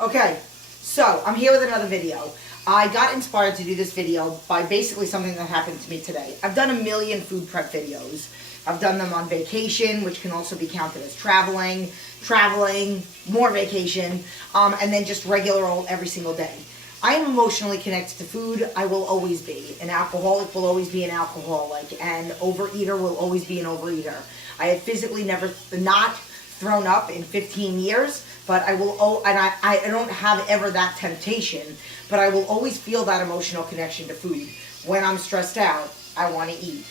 Okay, so I'm here with another video. I got inspired to do this video by basically something that happened to me today. I've done a million food prep videos. I've done them on vacation, which can also be counted as traveling, more vacation, and then just regular old every single day. I am emotionally connected to food. I will always be. An alcoholic will always be an alcoholic. An overeater will always be an overeater. I have physically never not thrown up in 15 years, but I will, and I don't have ever that temptation, but I will always feel that emotional connection to food. When I'm stressed out, I want to eat.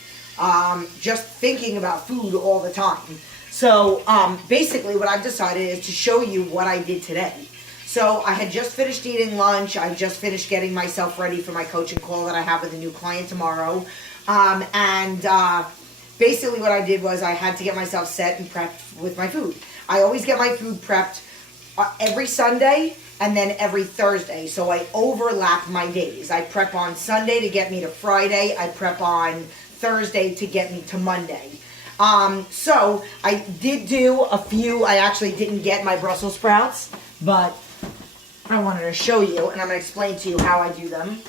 Just thinking about food all the time. So basically what I've decided is to show you what I did today. So I had just finished eating lunch. I just finished getting myself ready for my coaching call that I have with a new client tomorrow. Basically what I did was I had to get myself set and prepped with my food. I always get my food prepped every Sunday and then every Thursday. So I overlap my days. I prep on Sunday to get me to Friday. I prep on Thursday to get me to Monday. So I did do a few. I actually didn't get my Brussels sprouts, but I wanted to show you, and I'm going to explain to you how I do them.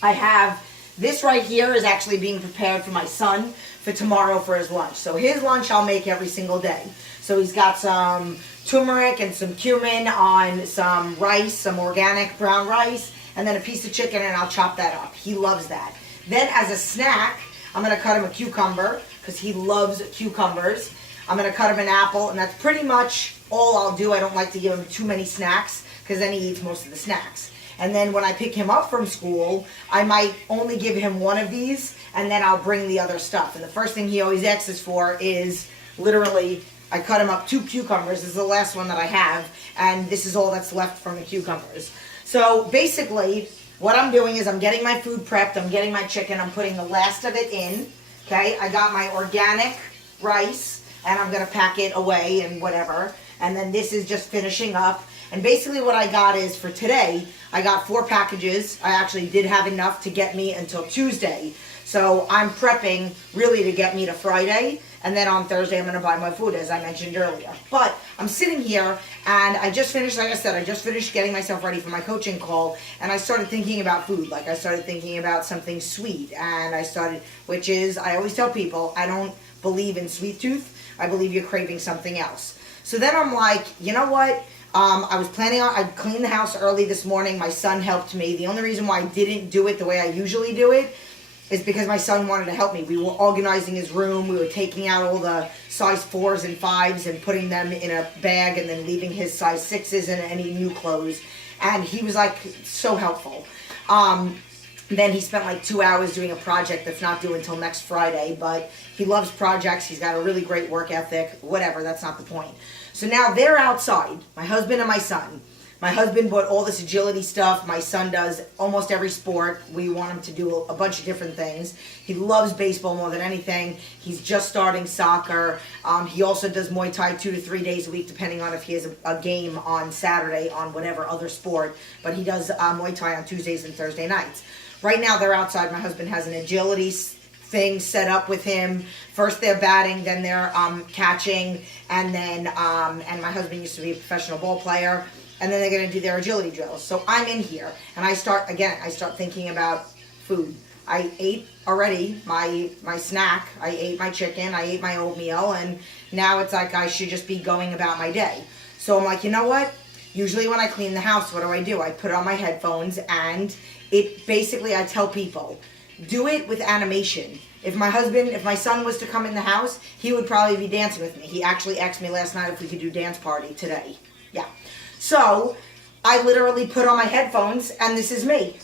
I have this right here is actually being prepared for my son for tomorrow for his lunch. So his lunch I'll make every single day. So he's got some turmeric and some cumin on some rice, some organic brown rice, and then a piece of chicken, and I'll chop that up. He loves that. Then as a snack, I'm going to cut him a cucumber because he loves cucumbers. I'm going to cut him an apple, and that's pretty much all I'll do. I don't like to give him too many snacks because then he eats most of the snacks. And then when I pick him up from school, I might only give him one of these, and then I'll bring the other stuff. And the first thing he always asks for is literally, I cut him up 2 cucumbers. This is the last one that I have, and this is all that's left from the cucumbers. So basically, what I'm doing is I'm getting my food prepped. I'm getting my chicken. I'm putting the last of it in. Okay, I got my organic rice, and I'm going to pack it away and whatever. And then this is just finishing up. And basically what I got is, for today, I got 4 packages. I actually did have enough to get me until Tuesday. So I'm prepping really to get me to Friday. And then on Thursday, I'm going to buy my food, as I mentioned earlier. But I'm sitting here, and I just finished, like I said, I just finished getting myself ready for my coaching call. And I started thinking about food. Like, I started thinking about something sweet. And I started, which is, I always tell people, I don't believe in sweet tooth. I believe you're craving something else. So then I'm like, you know what? I was planning on, I cleaned the house early this morning. My son helped me. The only reason why I didn't do it the way I usually do it is because my son wanted to help me. We were organizing his room. We were taking out all the size 4s and 5s and putting them in a bag and then leaving his size 6s and any new clothes. And he was like so helpful. Then he spent like 2 hours doing a project that's not due until next Friday, but he loves projects. He's got a really great work ethic, whatever, that's not the point. So now they're outside, my husband and my son. My husband bought all this agility stuff. My son does almost every sport. We want him to do a bunch of different things. He loves baseball more than anything. He's just starting soccer. He also does Muay Thai 2 to 3 days a week, depending on if he has a game on Saturday on whatever other sport. But he does Muay Thai on Tuesdays and Thursday nights. Right now they're outside. My husband has an agility thing set up with him. First they're batting, then they're catching, and then and my husband used to be a professional ball player. And then they're going to do their agility drills. So I'm in here, and I start thinking about food. I ate already my snack. I ate my chicken. I ate my oatmeal, and now it's like I should just be going about my day. So I'm like, you know what? Usually when I clean the house, what do? I put on my headphones, and it basically, I tell people, do it with animation. If my son was to come in the house, he would probably be dancing with me. He actually asked me last night if we could do dance party today. Yeah. So I literally put on my headphones, and this is me.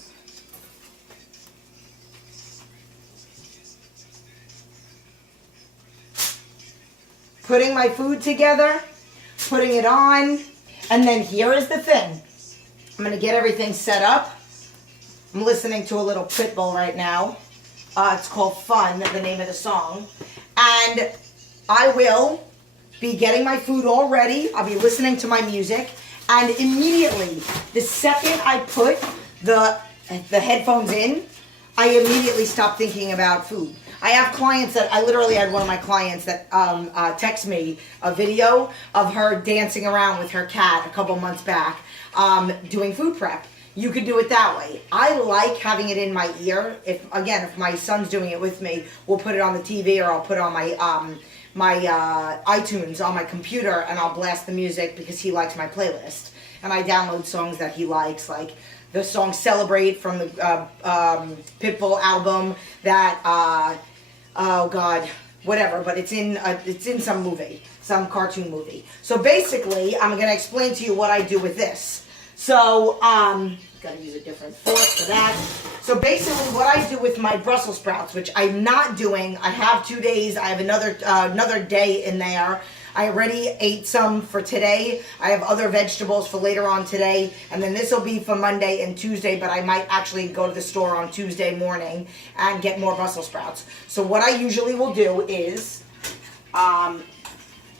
Putting my food together, putting it on, and then here is the thing. I'm going to get everything set up. I'm listening to a little Pitbull right now. It's called Fun, the name of the song. And I will be getting my food all ready. I'll be listening to my music. And immediately, the second I put the headphones in, I immediately stop thinking about food. I have clients that, I literally had one of my clients that text me a video of her dancing around with her cat a couple months back. doing food prep. You could do it that way. I like having it in my ear. If my son's doing it with me, we'll put it on the TV, or I'll put it on my iTunes on my computer, and I'll blast the music because he likes my playlist. And I download songs that he likes, like the song "Celebrate" from the Pitbull album. That oh God, whatever. But it's in some movie, some cartoon movie. So basically, I'm gonna explain to you what I do with this. So gotta use a different fork for that. So basically, what I do with my Brussels sprouts, which I'm not doing, I have 2 days. I have another day in there. I already ate some for today. I have other vegetables for later on today. And then this will be for Monday and Tuesday, but I might actually go to the store on Tuesday morning and get more Brussels sprouts. So what I usually will do is, and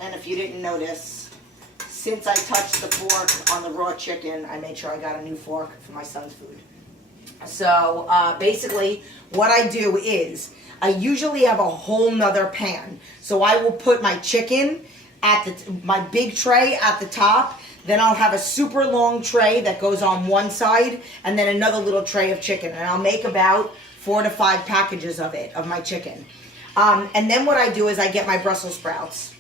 if you didn't notice, since I touched the fork on the raw chicken, I made sure I got a new fork for my son's food. So basically, what I do is, I usually have a whole nother pan. So I will put my chicken at my big tray at the top. Then I'll have a super long tray that goes on one side, and then another little tray of chicken. And I'll make about 4 to 5 packages of my chicken. And then what I do is I get my Brussels sprouts.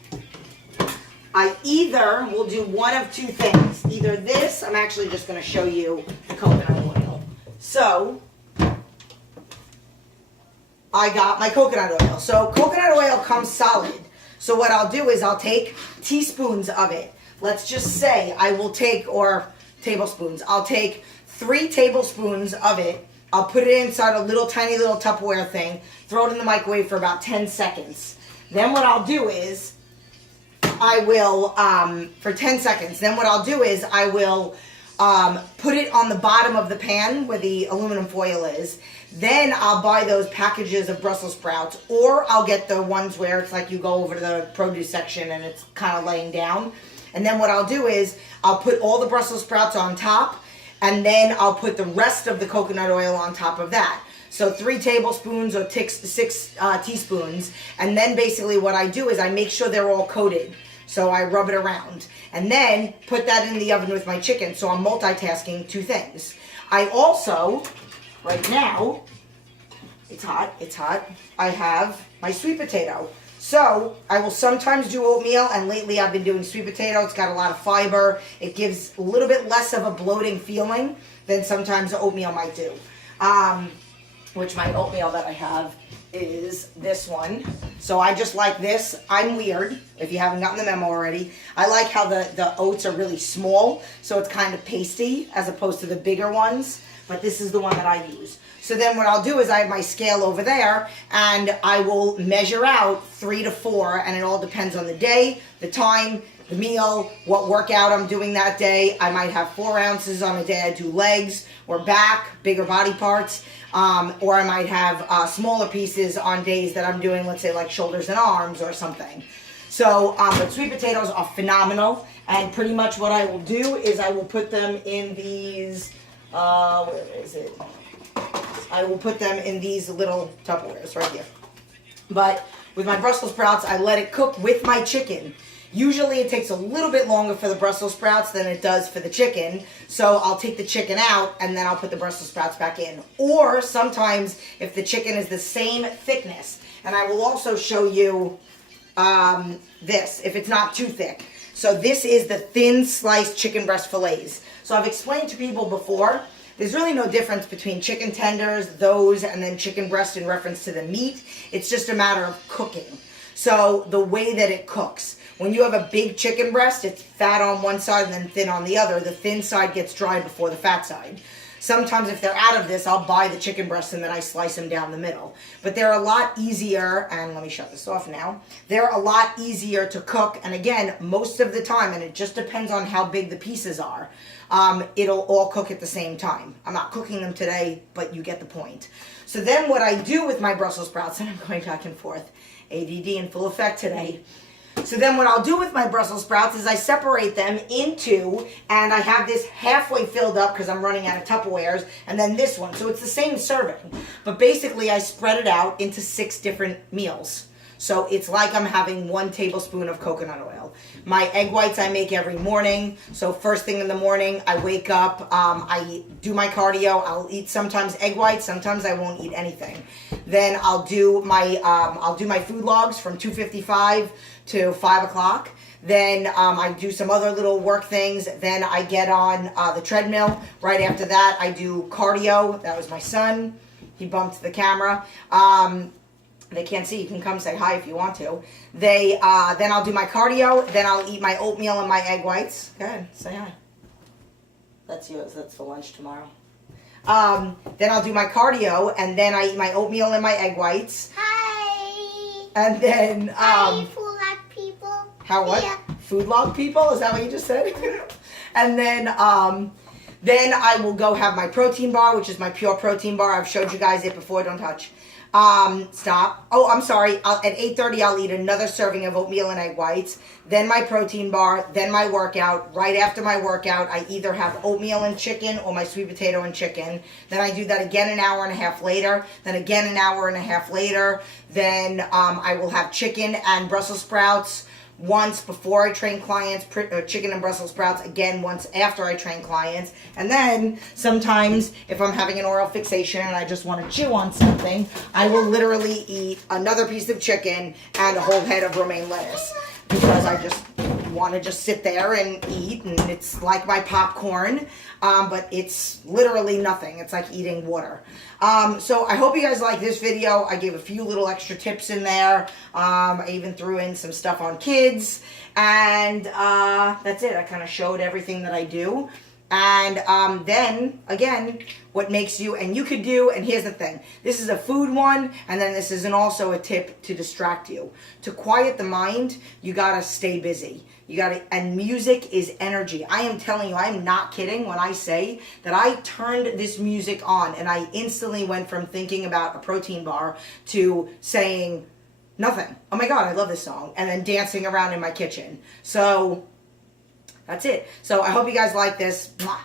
I either will do one of two things. Either this, I'm actually just going to show you the coconut oil. So, I got my coconut oil. So, coconut oil comes solid. So, what I'll do is I'll take teaspoons of it. Let's just say I will take, or tablespoons, I'll take 3 tablespoons of it. I'll put it inside a tiny little Tupperware thing, throw it in the microwave for about 10 seconds. Then what I'll do is, I will, for 10 seconds, then what I'll do is I will put it on the bottom of the pan where the aluminum foil is. Then I'll buy those packages of Brussels sprouts, or I'll get the ones where it's like you go over to the produce section and it's kind of laying down. And then what I'll do is I'll put all the Brussels sprouts on top, and then I'll put the rest of the coconut oil on top of that. So 3 tablespoons or 6 teaspoons. And then basically what I do is I make sure they're all coated. So I rub it around. And then put that in the oven with my chicken. So I'm multitasking 2 things. I also, right now, it's hot, I have my sweet potato. So I will sometimes do oatmeal, and lately I've been doing sweet potato. It's got a lot of fiber. It gives a little bit less of a bloating feeling than sometimes oatmeal might do. Which my oatmeal that I have is this one. So I just like this. I'm weird, if you haven't gotten the memo already. I like how the oats are really small, so it's kind of pasty as opposed to the bigger ones. But this is the one that I use. So then what I'll do is I have my scale over there, and I will measure out 3 to 4, and it all depends on the day, the time, the meal, what workout I'm doing that day. I might have 4 ounces on a day I do legs or back, bigger body parts. Or I might have smaller pieces on days that I'm doing, let's say, like shoulders and arms or something. So, but sweet potatoes are phenomenal. And pretty much what I will do is I will put them in these, where is it? I will put them in these little Tupperwares right here. But with my Brussels sprouts, I let it cook with my chicken. Usually it takes a little bit longer for the Brussels sprouts than it does for the chicken. So I'll take the chicken out and then I'll put the Brussels sprouts back in. Or sometimes if the chicken is the same thickness. And I will also show you this, if it's not too thick. So this is the thin sliced chicken breast fillets. So I've explained to people before, there's really no difference between chicken tenders, those, and then chicken breast in reference to the meat. It's just a matter of cooking. So the way that it cooks. When you have a big chicken breast, it's fat on one side and then thin on the other. The thin side gets dry before the fat side. Sometimes if they're out of this, I'll buy the chicken breast and then I slice them down the middle. But they're a lot easier, and let me shut this off now. They're a lot easier to cook, and again, most of the time, and it just depends on how big the pieces are, it'll all cook at the same time. I'm not cooking them today, but you get the point. So then what I do with my Brussels sprouts, and I'm going back and forth, ADD in full effect today. So then what I'll do with my Brussels sprouts is I separate them into, and I have this halfway filled up because I'm running out of Tupperwares, and then this one. So it's the same serving. But basically I spread it out into 6 different meals. So it's like I'm having 1 tablespoon of coconut oil. My egg whites I make every morning. So first thing in the morning, I wake up, I do my cardio. I'll eat sometimes egg whites, sometimes I won't eat anything. Then I'll do my food logs from 2:55 to 5 o'clock. Then I do some other little work things. Then I get on the treadmill. Right after that, I do cardio. That was my son. He bumped the camera. They can't see. You can come say hi if you want to. Then I'll do my cardio. Then I'll eat my oatmeal and my egg whites. Go ahead, say hi. That's yours. That's for lunch tomorrow. Then I'll do my cardio, and then I eat my oatmeal and my egg whites. Hi. And then Hi, food log people. How what? Yeah. Food log people? Is that what you just said? And then I will go have my protein bar, which is my pure protein bar. I've showed you guys it before. Don't touch. Stop. Oh, I'm sorry. At 8:30, I'll eat another serving of oatmeal and egg whites. Then my protein bar. Then my workout. Right after my workout, I either have oatmeal and chicken or my sweet potato and chicken. Then I do that again an hour and a half later. Then again an hour and a half later. Then I will have chicken and Brussels sprouts once before I train clients, chicken and Brussels sprouts again once after I train clients. And then sometimes if I'm having an oral fixation and I just want to chew on something, I will literally eat another piece of chicken and a whole head of romaine lettuce because I just want to just sit there and eat, and it's like my popcorn, but it's literally nothing. It's like eating water. So I hope you guys like this video. I gave a few little extra tips in there. I even threw in some stuff on kids, and that's it. I kind of showed everything that I do. And then, again, what makes you, and you could do, and here's the thing. This is a food one, and then this is also a tip to distract you. To quiet the mind, you gotta stay busy. You gotta, and music is energy. I am telling you, I am not kidding when I say that I turned this music on, and I instantly went from thinking about a protein bar to saying nothing. Oh my God, I love this song. And then dancing around in my kitchen. So that's it. So I hope you guys like this. Mwah.